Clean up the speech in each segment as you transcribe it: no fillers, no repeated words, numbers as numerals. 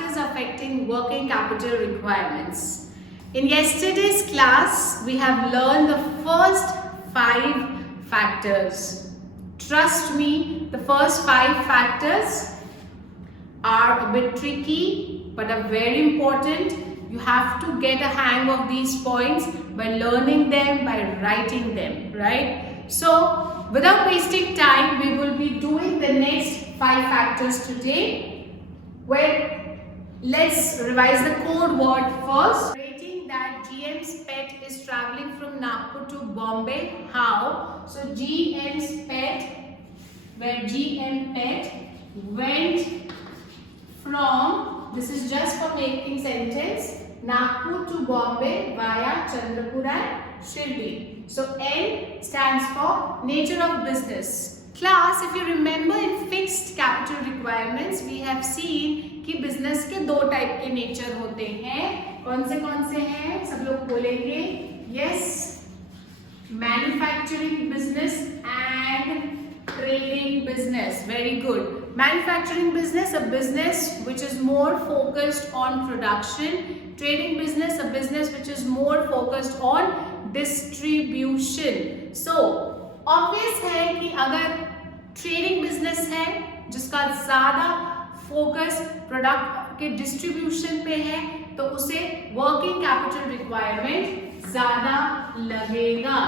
factors affecting working capital requirements. In yesterday's class, we have learned the first 5 factors. Trust me, the first 5 factors are a bit tricky but are very important. You have to get a hang of these points by learning them, by writing them, right? So, without wasting time, we will be doing the next 5 factors today. Well, let's revise the code word first. Rating that GM's pet is traveling from Nagpur to Bombay. How? So, GM's pet, where GM pet went from, this is just for making sentence, Nagpur to Bombay via Chandrapur and Shirdi. So N stands for nature of business. Class, if you remember in fixed capital requirements, we have seen कि business के 2 type के nature होते हैं. कौन से हैं? सब लोग बोलेंगे. Yes, manufacturing business and trading business. Very good. Manufacturing business, a business which is more focused on production. Trading business, a business which is more focused on distribution. So, obvious है कि अगर trading business है जिसका ज़्यादा focus product के distribution पे है तो उसे working capital requirement ज़्यादा लगेगा.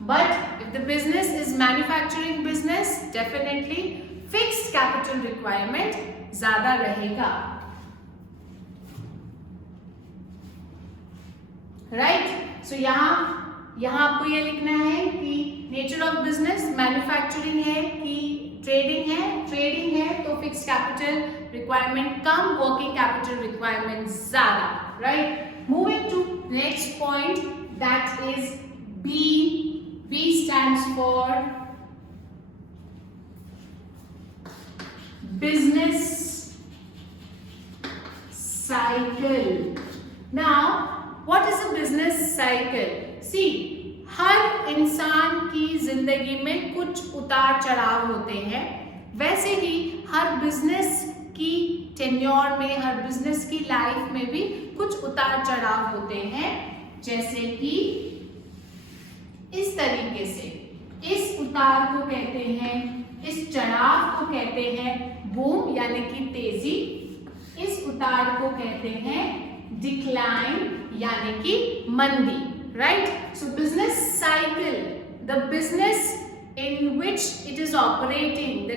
But if the business is manufacturing business, definitely fixed capital requirement ज़्यादा रहेगा. Right? So यहाँ आपको ये लिखना है कि nature of business manufacturing है कि trading है तो fixed capital requirement कम, working capital requirement ज़्यादा. Right? Moving to next point, that is B. B stands for business cycle. Now, what is a business cycle? See, हर इंसान की जिंदगी में कुछ उतार चढ़ाव होते हैं. वैसे ही हर बिजनेस की टेन्योर में, हर बिजनेस की लाइफ में भी कुछ उतार चढ़ाव होते हैं. जैसे कि इस तरीके से, इस उतार को कहते हैं, इस चढ़ाव को कहते हैं बूम यानी कि तेजी. इस उतार को कहते हैं डिक्लाइन यानी कि मंदी. Right? So business cycle, the business in which it is operating, the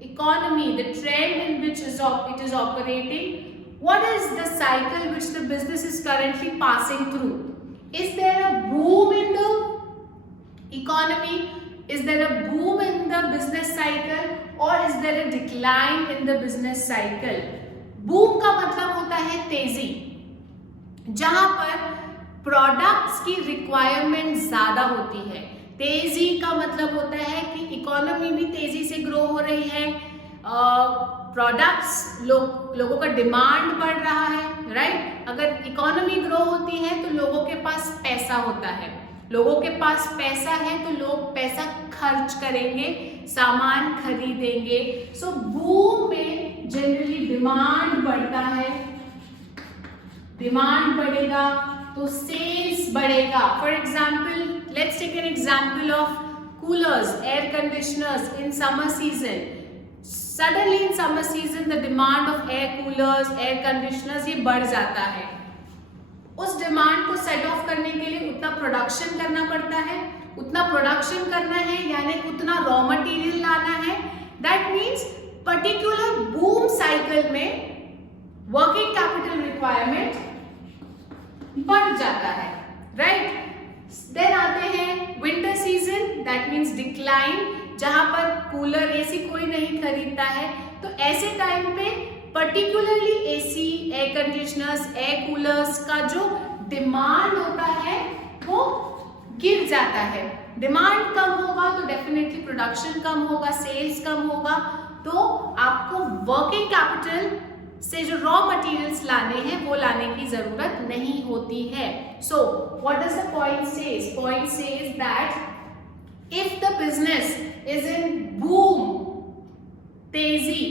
economy, the trend in which it is operating, what is the cycle which the business is currently passing through? Is there a boom in the economy? Is there a boom in the business cycle or is there a decline in the business cycle? Boom का मतलब होता है तेजी, जहां पर products की requirement ज्यादा होती है. तेजी का मतलब होता है कि इकोनॉमी भी तेजी से ग्रो हो रही है, प्रोडक्ट्स लोगों का डिमांड बढ़ रहा है. राइट? अगर इकोनॉमी ग्रो होती है तो लोगों के पास पैसा होता है, लोगों के पास पैसा है तो लोग पैसा खर्च करेंगे, सामान खरीदेंगे. सो बूम में जनरली डिमांड बढ़ता है, डिमांड बढ़ेगा तो सेल्स बढ़ेगा. For example, let's take an example of coolers, air conditioners in summer season. Suddenly in summer season the demand of air coolers, air conditioners ये बढ़ जाता है. उस डिमांड को सेट ऑफ करने के लिए उतना प्रोडक्शन करना पड़ता है, उतना प्रोडक्शन करना है यानी उतना रॉ मटेरियल लाना है. That means particular boom cycle में वर्किंग कैपिटल रिक्वायरमेंट बढ़ जाता है. राइट? देन आते हैं winter season, that means decline, जहां पर कूलर एसी कोई नहीं खरीदता है. तो ऐसे टाइम पे particularly AC, air conditioners, air coolers का जो डिमांड होता है वो गिर जाता है. डिमांड कम होगा तो डेफिनेटली प्रोडक्शन कम होगा, सेल्स कम होगा, तो आपको वर्किंग कैपिटल से जो रॉ मटेरियल्स लाने हैं वो लाने की जरूरत नहीं होती है. So what does the point says? Point says that if the business is in boom, तेजी,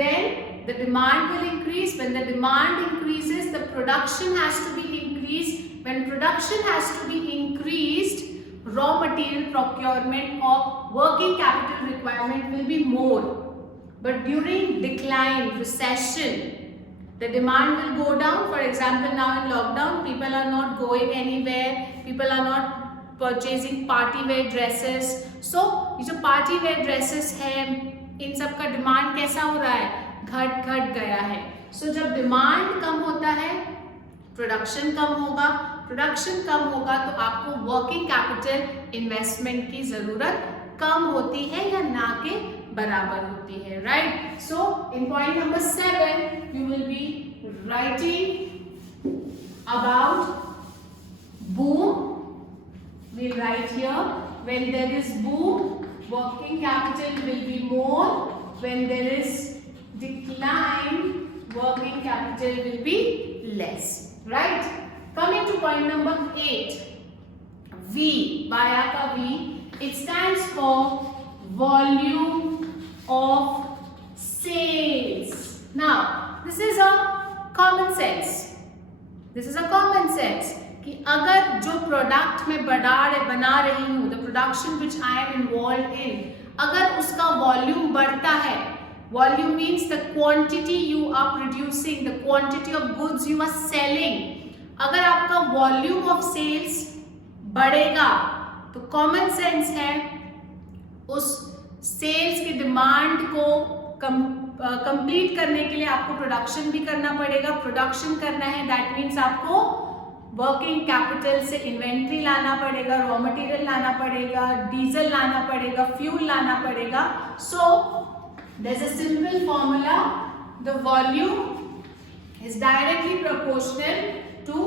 then the demand will increase. When the demand increases, the production has to be increased. When production has to be increased, raw material procurement or working capital requirement will be more. But during decline, recession, the demand will go down. For example, now in lockdown, people are not going anywhere. People are not purchasing party wear dresses. So ये जो party wear dresses है, इन सब का demand कैसा हो रहा है? घट गया है. So जब डिमांड कम होता है, प्रोडक्शन कम होगा. प्रोडक्शन कम होगा तो आपको वर्किंग कैपिटल इन्वेस्टमेंट की जरूरत कम होती है या ना के बराबर होती है. Right. So in point number 7 you will be writing about boom. We'll write here, when there is boom, working capital will be more. When there is decline, working capital will be less. Right? Coming to point number 8, V, Vaya ka V, it stands for volume of sales. Now, this is a common sense. This is a common sense. कि अगर जो product मैं बना रही हूँ, the production which I am involve in, अगर उसका volume बढ़ता है, volume means the quantity you are producing, the quantity of goods you are selling, अगर आपका वॉल्यूम ऑफ सेल्स बढ़ेगा तो कॉमन सेंस है उस सेल्स की डिमांड को कंप्लीट करने के लिए आपको प्रोडक्शन भी करना पड़ेगा. प्रोडक्शन करना है, दैट मीन्स आपको वर्किंग कैपिटल से इन्वेंट्री लाना पड़ेगा, रॉ मटेरियल लाना पड़ेगा, डीजल लाना पड़ेगा, फ्यूल लाना पड़ेगा. So there is a simple formula, the volume is directly proportional to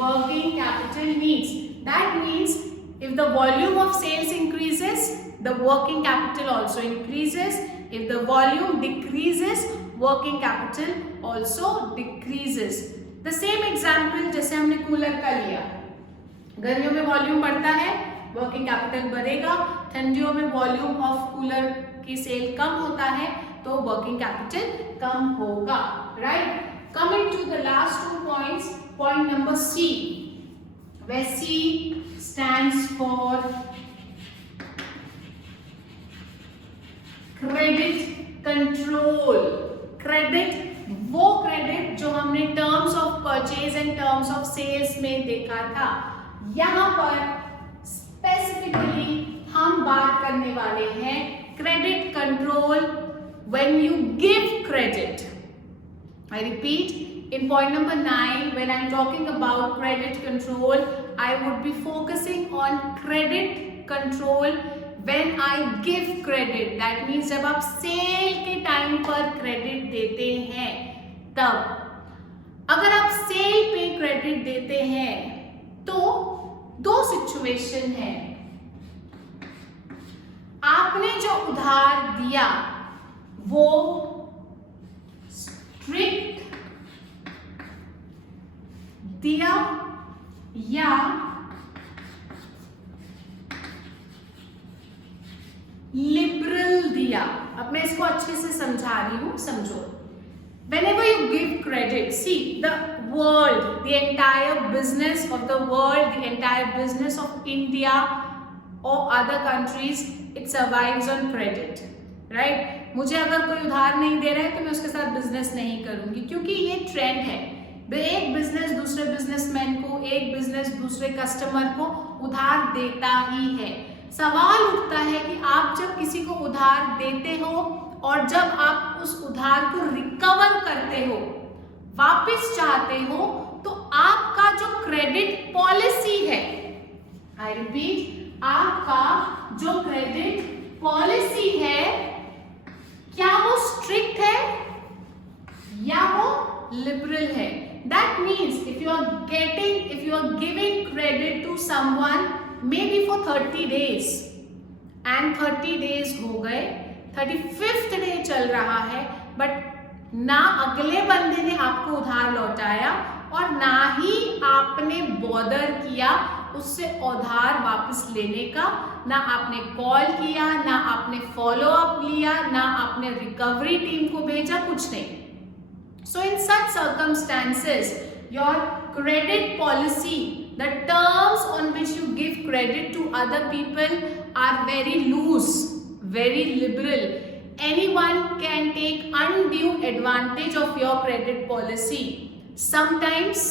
working capital needs. That means if the volume of sales increases, the working capital also increases. If the volume decreases, working capital also decreases. The same example जैसे हमने cooler का लिया, गर्मियों में volume बढ़ता है, working capital बढ़ेगा. ठंडियों में वॉल्यूम ऑफ कूलर की सेल कम होता है तो वर्किंग कैपिटल कम होगा. Right. Coming to the last 2 points, point number C, where C stands for credit control. Credit, वो क्रेडिट जो हमने terms of purchase and terms of sales में देखा था, यहाँ पर स्पेसिफिकली हम बात करने वाले हैं credit control when you give credit. I repeat, in point number 9, when I'm talking about credit control, I would be focusing on credit control when I give credit. That means जब आप cell के time पर credit देते हैं तब. अगर आप cell पे क्रेडिट देते हैं तो 2 सिचुएशन है. आपने जो उधार दिया वो स्ट्रिक्ट दिया या लिबरल दिया. अब मैं इसको अच्छे से समझा रही हूं, समझो. Whenever you give credit, see the world, the entire business of the world, the entire business of India or other countries, it survives on credit, right? मुझे अगर कोई उधार नहीं दे रहा है तो मैं उसके साथ बिजनेस नहीं करूंगी, क्योंकि ये ट्रेंड है. एक बिजनेस दूसरे बिजनेसमैन को, एक बिजनेस दूसरे कस्टमर को उधार देता ही है. सवाल उठता है कि आप जब किसी को उधार देते हो और जब आप उस उधार को रिकवर करते हो, वापस चाहते हो, तो आपका जो क्रेडिट पॉलिसी है, आई रिपीट, आपका जो क्रेडिट पॉलिसी है, क्या वो स्ट्रिक्ट है या वो लिबरल है. That means if you are giving credit to someone maybe for 30 days and 30 days हो गए, 35th डे चल रहा है, बट ना अगले बंदे ने आपको उधार लौटाया और ना ही आपने बॉदर किया उससे उधार वापस लेने का, ना आपने कॉल किया, ना आपने फॉलो अप लिया, ना आपने रिकवरी टीम को भेजा, कुछ नहीं. So in such circumstances, your credit policy, the terms on which you give credit to other people are very loose, very liberal. Anyone can take undue advantage of your credit policy. Sometimes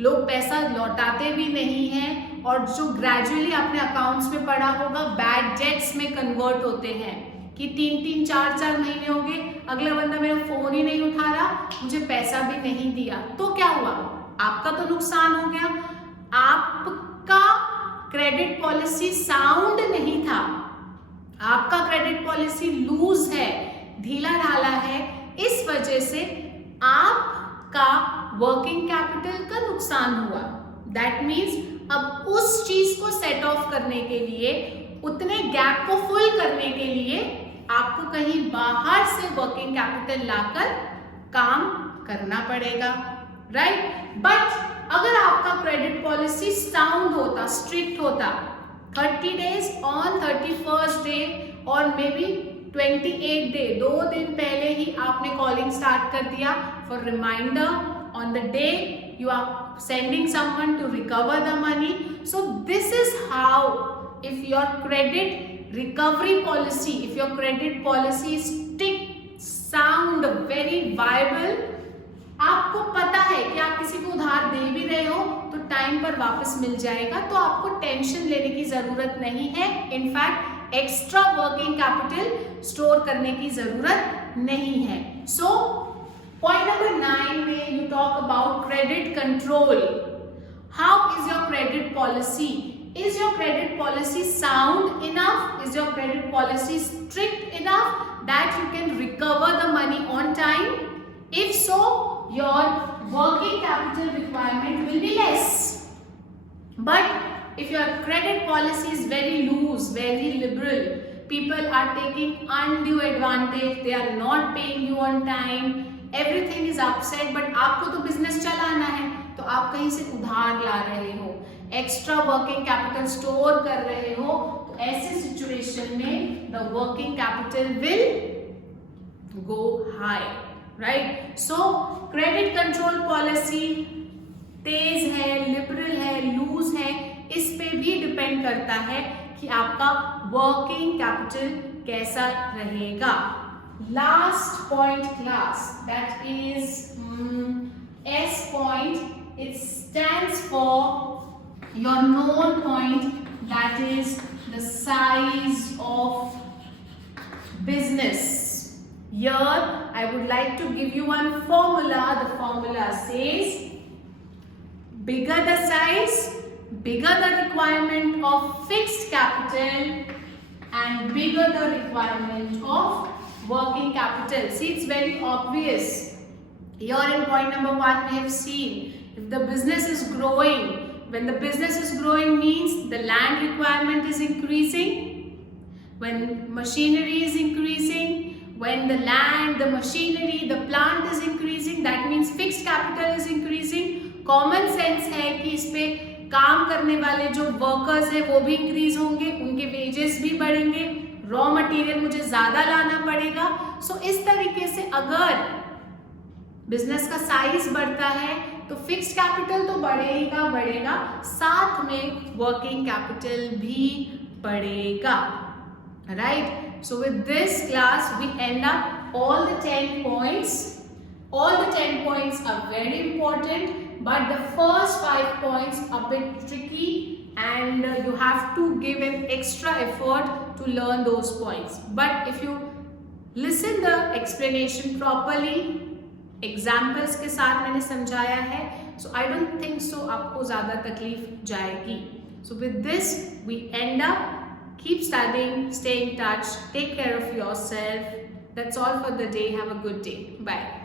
लोग पैसा लौटाते भी नहीं हैं और जो gradually अपने accounts में पड़ा होगा बैड डेट्स में कन्वर्ट होते हैं कि 3-3, 4-4 महीने हो गए, अगला बंदा मेरा फोन ही नहीं उठा रहा, मुझे पैसा भी नहीं दिया। तो क्या हुआ? आपका तो नुकसान हो गया, आपका क्रेडिट पॉलिसी साउंड नहीं था, आपका क्रेडिट पॉलिसी लूज है, ढीला ढाला है, इस वजह से आपका वर्किंग कैपिटल का नुकसान हुआ। दैट मीन्स अब उस चीज को सेट ऑफ करने के लिए, उतने गैप को फुल करने के लिए आपको कहीं बाहर से वर्किंग कैपिटल लाकर काम करना पड़ेगा, राइट? बट अगर आपका क्रेडिट पॉलिसी साउंड होता, स्ट्रिक्ट होता, 30 डेज ऑन 31st डे और मे बी 28 डे, 2 दिन पहले ही आपने कॉलिंग स्टार्ट कर दिया for reminder on the day you are sending someone to recover the money. So this is how, if your credit recovery policy, if your credit policy is strict, sound, very viable, आपको पता है कि आप किसी को उधार दे भी रहे हो तो टाइम पर वापस मिल जाएगा, तो आपको टेंशन लेने की जरूरत नहीं है। In fact extra working capital store करने की जरूरत नहीं है। सो point number 9 में you talk about credit control. How is your credit policy? Is your credit policy sound enough? Is your credit policy strict enough that you can recover the money on time? If so, your working capital requirement will be less. But if your credit policy is very loose, very liberal, people are taking undue advantage, they are not paying you on time, everything is upset, but आपको तो business चलाना है, तो आप कहीं से उधार ला रहे हो, एक्स्ट्रा वर्किंग कैपिटल स्टोर कर रहे हो, तो ऐसे सिचुएशन में the working capital will go high, right? So credit control policy तेज है, लिबरल है, लूज है, इस पे भी डिपेंड करता है कि आपका वर्किंग कैपिटल कैसा रहेगा। Last point class, that is S point. It stands for your known point, that is the size of business. Here I would like to give you one formula. The formula says bigger the size, bigger the requirement of fixed capital and bigger the requirement of working capital. See, it's very obvious. Here in point number 1 we have seen, if the business is growing, when the business is growing means the land requirement is increasing, when machinery is increasing, when the land, the machinery, the plant is increasing, that means fixed capital is increasing. Common sense है कि इस पे काम करने वाले जो workers है वो भी इंक्रीज होंगे, उनके वेजेस भी बढ़ेंगे, रॉ मटेरियल मुझे ज्यादा लाना पड़ेगा। सो इस तरीके से अगर बिजनेस का साइज बढ़ता है तो फिक्स्ड कैपिटल तो बढ़ेगा, साथ में वर्किंग कैपिटल भी बढ़ेगा, right? So with this class we end up all the 10 points. All the 10 points are very important, but the first 5 points are a bit tricky and you have to give an extra effort to learn those points. But if you listen the explanation properly, examples के साथ मैंने समझाया है, so I don't think so आपको ज़्यादा तकलीफ जाएगी. So with this we end up. Keep studying, stay in touch, take care of yourself. That's all for the day. Have a good day. Bye.